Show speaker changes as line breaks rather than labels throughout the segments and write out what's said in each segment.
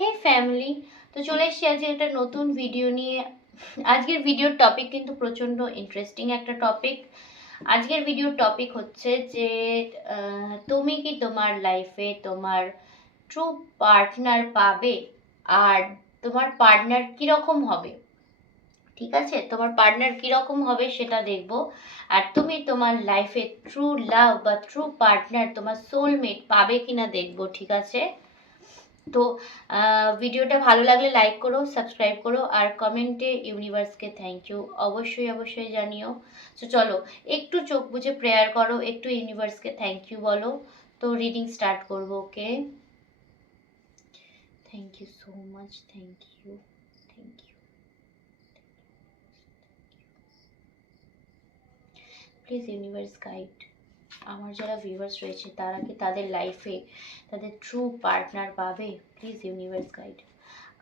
হে family তো চলে এসেছি আজকে একটা নতুন ভিডিও নিয়ে। আজকের ভিডিওর টপিক কিন্তু প্রচণ্ড ইন্টারেস্টিং একটা টপিক আজকের ভিডিওর টপিক হচ্ছে যে তুমি কি তোমার লাইফে তোমার ট্রু পার্টনার পাবে? আর তোমার পার্টনার কীরকম হবে? ঠিক আছে? তোমার পার্টনার কীরকম হবে সেটা দেখব। আর তুমি তোমার লাইফে ট্রু লাভ বা ট্রু পার্টনার তোমার সোলমেট পাবে কিনা দেখব, ঠিক আছে? তো ভিডিওটা ভালো লাগলে লাইক করো সাবস্ক্রাইব করো আর কমেন্টে ইউনিভার্সকে থ্যাংক ইউ অবশ্যই অবশ্যই জানিও। তো চলো, একটু চোখ বুজে প্রেয়ার করো, একটু ইউনিভার্সকে থ্যাংক ইউ বলো। তো রিডিং স্টার্ট করব okay thank you so much thank you thank you please universe guide আমার যারা ভিউয়ার্স রয়েছে, তারা কি তাদের লাইফে তাদের ট্রু পার্টনার পাবে? প্লিজ ইউনিভার্স গাইড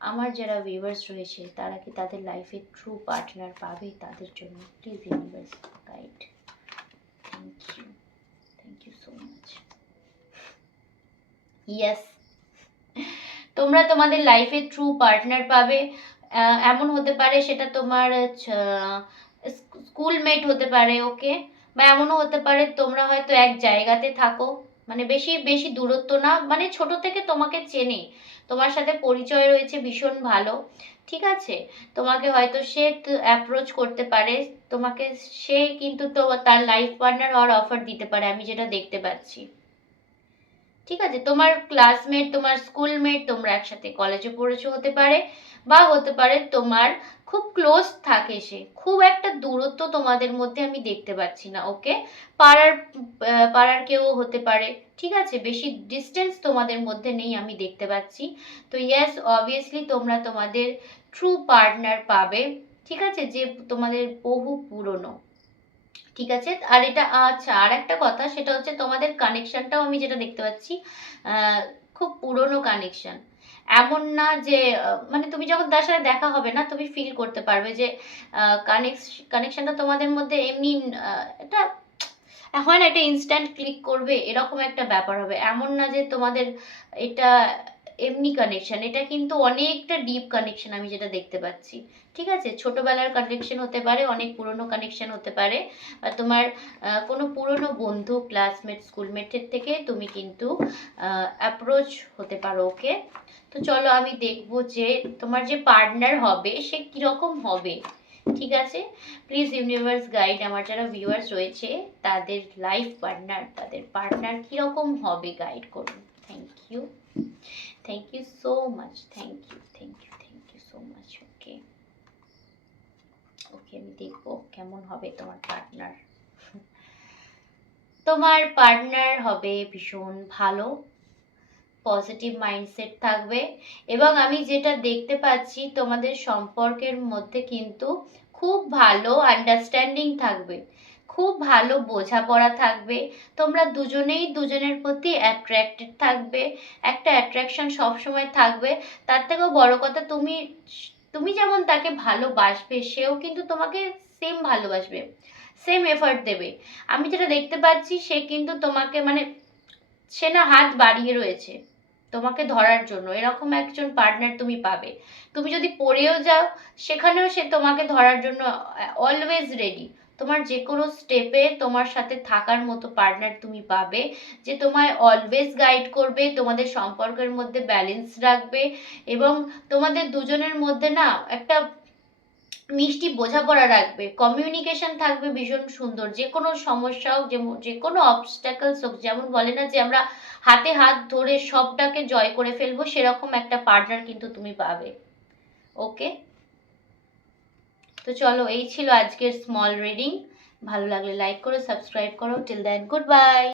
আমার যারা ভিউয়ার্স রয়েছে, তারা কি তাদের লাইফে ট্রু পার্টনার পাবে তাদের জন্য? Please universe guide thank you thank you so much yes তোমরা তোমাদের লাইফে ট্রু পার্টনার পাবে। এমন হতে পারে সেটা তোমার স্কুলমেট হতে পারে ওকে বা এমনও হতে পারে তোমরা হয়তো এক জায়গাতে থাকো। মানে বেশি বেশি দূরত্ব না মানে ছোট থেকে তোমাকে চেনে। তোমার সাথে পরিচয় রয়েছে, ভীষণ ভালো। ঠিক আছে? তোমাকে হয়তো সে অ্যাপ্রোচ করতে পারে। তোমাকে সে কিন্তু তো তার লাইফ পার্টনার হওয়ার অফার দিতে পারে, আমি যেটা দেখতে পাচ্ছি। ঠিক আছে? তোমার ক্লাসমেট তোমার স্কুলমেট তোমরা একসাথে কলেজে পড়েছো, হতে পারে, বা হতে পারে তোমার খুব ক্লোজ থাকে সে। খুব একটা দূরত্ব তোমাদের মধ্যে আমি দেখতে পাচ্ছি না ওকে পাড়ার পাড়ার কেউ হতে পারে, ঠিক আছে? বেশি ডিস্টেন্স তোমাদের মধ্যে নেই আমি দেখতে পাচ্ছি। তো ইয়েস অবভিয়াসলি তোমরা তোমাদের ট্রু পার্টনার পাবে, ঠিক আছে? যে তোমাদের বহু পুরনো, ঠিক আছে? আর এটা আচ্ছা আর একটা কথা, সেটা হচ্ছে তোমাদের কানেকশনটাও আমি যেটা দেখতে পাচ্ছি খুব পুরনো কানেকশন এমন না যে মানে তুমি যখন তার সাথে দেখা হবে না, তুমি ফিল করতে পারবে যে কানেকশনটা তোমাদের মধ্যে এমনি এটা হয় না, এটা ইনস্ট্যান্ট ক্লিক করবে, এরকম একটা ব্যাপার হবে। এমন না যে তোমাদের এটা এমনি কানেকশন এটা কিন্তু অনেকটা ডিপ কানেকশন আমি যেটা দেখতে পাচ্ছি। ঠিক আছে? ছোটবেলার কানেকশন হতে পারে, অনেক পুরনো কানেকশন হতে পারে। বা তোমার কোনো পুরনো বন্ধু ক্লাসমেট স্কুলমেটের থেকে তুমি কিন্তু অ্যাপ্রোচ হতে পারো ওকে তো চলো আমি দেখব যে তোমার যে পার্টনার হবে, সে কীরকম হবে। ঠিক আছে? প্লিজ ইউনিভার্স গাইড আমার যারা ভিউয়ার্স রয়েছে, তাদের লাইফ পার্টনার তাদের পার্টনার কীরকম হবে গাইড করুন। Thank you thank you so much thank you thank you thank you so much okay okay আমি দেখব কেমন হবে তোমার পার্টনার তোমার পার্টনার হবে ভীষণ ভালো। পজিটিভ মাইন্ডসেট থাকবে। এবং আমি যেটা দেখতে পাচ্ছি, তোমাদের সম্পর্কের মধ্যে কিন্তু খুব ভালো আন্ডারস্ট্যান্ডিং থাকবে। খুব ভালো বোঝাপড়া থাকবে। তোমরা দুজনেই দুজনের প্রতি অ্যাট্রাক্টেড থাকবে। একটা অ্যাট্রাকশন সবসময় থাকবে। তার থেকেও বড় কথা, তুমি তুমি যেমন তাকে ভালোবাসবে, সেও কিন্তু তোমাকে সেম ভালোবাসবে সেম এফার্ট দেবে। আমি যেটা দেখতে পাচ্ছি, সে কিন্তু তোমাকে মানে সে না হাত বাড়িয়ে রয়েছে তোমাকে ধরার জন্য। এরকম একজন পার্টনার তুমি পাবে। তুমি যদি পড়েও যাও, সেখানেও সে তোমাকে ধরার জন্য অলওয়েজ রেডি তোমার যে কোনো স্টেপে তোমার সাথে থাকার মতো পার্টনার তুমি পাবে, যে তোমায় অলওয়েজ গাইড করবে, তোমাদের সম্পর্কের মধ্যে ব্যালেন্স রাখবে এবং তোমাদের দুজনের মধ্যে না একটা মিষ্টি বোঝাপড়া রাখবে। কমিউনিকেশন থাকবে ভীষণ সুন্দর। যে কোনো সমস্যা হোক যে কোনো অবস্ট্যাকলস হোক, যেমন বলে না যে আমরা হাতে হাত ধরে সবটাকে জয় করে ফেলব, সেরকম একটা পার্টনার কিন্তু তুমি পাবে। ওকে তো চলো, এই ছিল আজকের স্মল রিডিং ভালো লাগলে লাইক করো সাবস্ক্রাইব করো. Till than good bye